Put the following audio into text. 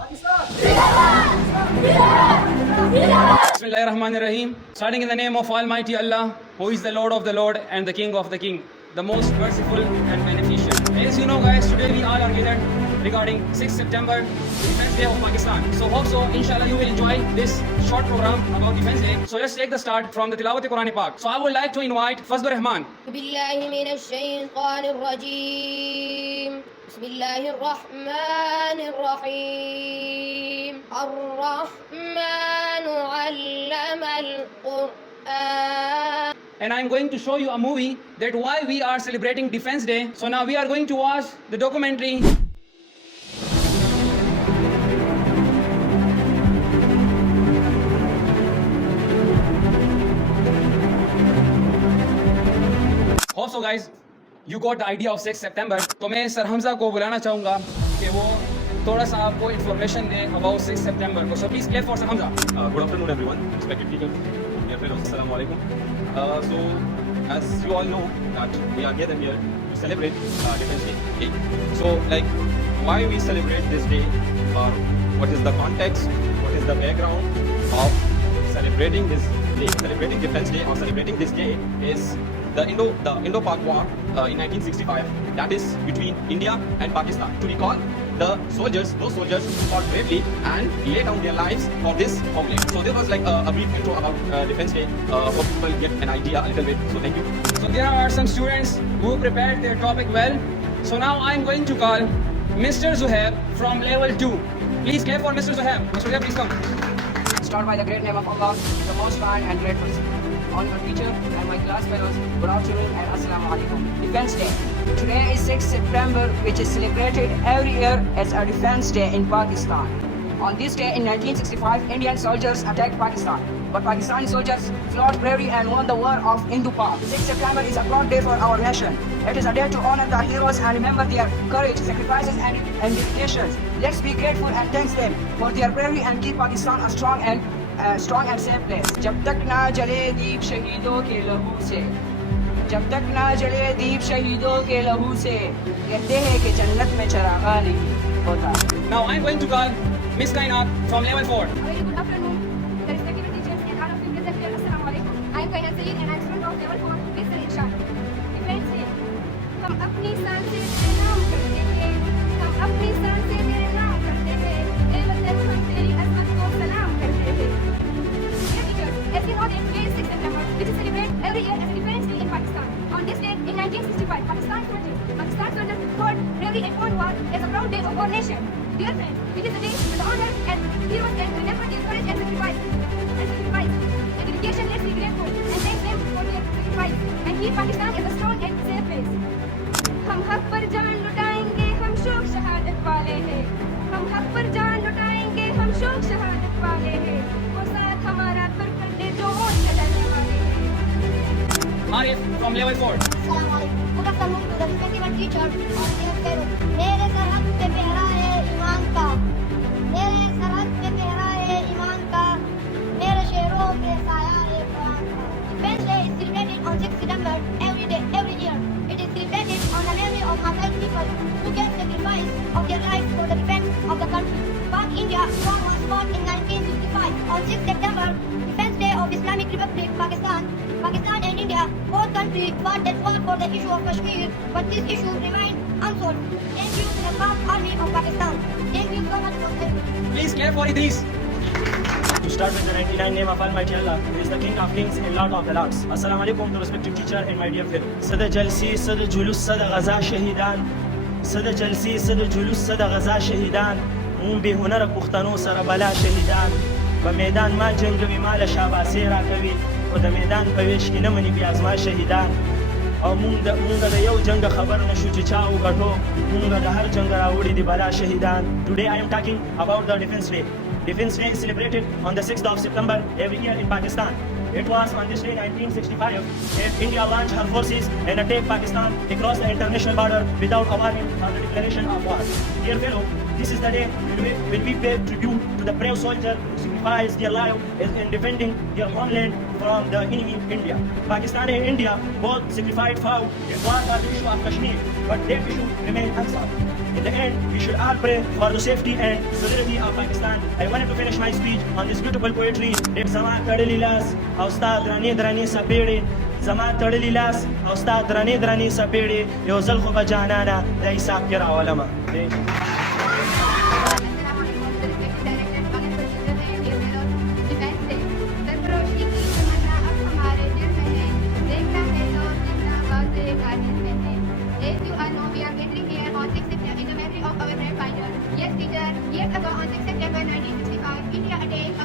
Bismillahirrahmanirrahim. Starting in the name of Almighty Allah, who is the Lord of the Lord and the King of the King, the most merciful and beneficent. As you know guys, today we all are gathered regarding 6th September, Defense Day of Pakistan. So hope so, inshallah you will enjoy this short program about Defense Day. So let's take the start from the Tilawat Quran Pak. So I would like to invite Fazlur Rahman. بالله من الشيطان الرجيم بسم الله الرحمن الرحيم الرحمن علم القرآن. And I'm going to show you a movie that why we are celebrating Defense Day. So now we are going to watch the documentary. Also guys, you got the idea of 6 September. तो मैं sir Hamza को बुलाना चाहूँगा कि वो थोड़ा सा आपको information दे about 6 September को. So please clap for Sir Hamza. Good afternoon everyone, respected teachers, dear fellows, assalamu alaikum. So as you all know that we are gathered here to celebrate Defense Day. So like why we celebrate this day, or what is the context, what is the background of celebrating this day, celebrating Defense Day or celebrating this day is the Indo-Pak War in 1965, that is between India and Pakistan. To recall the soldiers, those soldiers who fought bravely and laid down their lives for this homeland. So there was like a brief intro about Defense Day for people get an idea a little bit. So thank you. So there are some students who prepared their topic well. So now I'm going to call Mr. Zuhair from level 2. Please clap for Mr. Zuhair. Mr. Zuhair, please come. Start by the great name of Allah, the most kind and grateful. Honorable teacher and my class fellows, good afternoon and assalamu alaikum. Defense Day. Today is 6th September, which is celebrated every year as a Defense Day in Pakistan. On this day in 1965, Indian soldiers attacked Pakistan, but Pakistani soldiers fought bravely and won the war of Indo-Pak. 6th September is a proud day for our nation. It is a day to honor the heroes and remember their courage, sacrifices and dedications. Let's be grateful and thank them for their bravery and keep Pakistan a strong and safe place. जब तक ना जले दीप शहीदों के लहू से, जब तक ना जले दीप शहीदों के लहू से, कहते हैं कि जन्नत में चरागा नहीं होता. Now I'm going to call Miss Kainat from level 4. Very good afternoon, the respected teachers and all of you present here. Assalamu alaikum. I am Kainat Saeed and I am student of level 4, Mr. Irshad. Defense Day. हम अपनी शान से तेरे नाम करते हैं, हम अपनी शान से तेरे नाम करते हैं, ए वतन हम तेरी अज़मत को सलाम करते हैं. Dear teachers, as you know that today is 6 September, which is celebrated every year as a Defense Day in Pakistan. On this day in 1965, Pakistan soldiers fought bravely and won war as a proud day of our nation. Dear friends, it is a day to honor and heroes and remember their courage and sacrifice. The dedication, let's be grateful and thank them for their sacrifice and keep Pakistan as a strong and safe place. हम हक पर जान लुटाएंगे, हम शौक शहादत वाले हैं. हम हक पर जान लुटाएंगे, हम शौक शहादत वाले हैं. वो साथ हमारा पर कंधे जो और चढ़ने वाले हैं. Arif from level 4. Assalamualaikum. Good afternoon to the respected teacher and dear fellows. मेरे सरहद पे पहरा है ईमान का, मेरे सरहद पे पहरा है ईमान का, मेरे शेरों पे साया है कुरान का. Defense Day is celebrated on 6 September every year. It is celebrated on the memory of our great people who gave sacrifice of their lives for the defense of the country. Pak India war was fought in 1965 on 6 September, Defense Day of Islamic Republic Pakistan. Pakistan and India, both countries fought that war for the issue of Kashmir, but this issue remained unsolved. Thank you to the Pak Army of Pakistan. Thank you so much for listening. Please clap for Idris. To start with the 99 name of Almighty Allah, who is the King of Kings and Lord of the Lords. Assalamu alaikum to respected teacher and my dear fellow. Sada jalsi, sada julus, sada ghaza shahidan. Sada jalsi, sada julus, sada ghaza shahidan. مون به هنر پښتنو سره بلا شهیدان. په میدان ما جنگوي مال شاباسي راکوي، خو د میدان په ویش کې نه مني بیا زما شهیدان. او مونږ د یو جنگ خبر نشو چې چا وګټو، مونږ د هر جنگ راوړي دي بلا شهیدان. Today I am talking about the Defense Day. Defense Day is celebrated on the 6th of September every year in Pakistan. It was on this day 1965 that India launched her forces and attacked Pakistan across the international border without a warning or the declaration of war. Dear fellow, this is the day when we pay tribute to the brave soldier who sacrificed their life in defending their homeland from the enemy India. Pakistan and India both sacrificed for the issue of Kashmir, but their issue remained unsolved. In the end, we should all pray for the safety and security of Pakistan. I wanted to finish my speech on this beautiful poetry. Zama tadalilas, austa drani drani sapede. Zama tadalilas, austa drani drani sapede. Yo zalkhu bajanana, da isa kira ulama. Thank you. Assalamualaikum to respected directors, organizers, and dear fellows. Defense Day. सरफरोशी की तमन्ना अब हमारे दिल में है. देखना है तो जिंदाबाद का दिल में है. As you all know, we are gathering here on 6 September in the memory of our grand fighters. Yes, teacher. Years ago on 6 September 1965, India attacked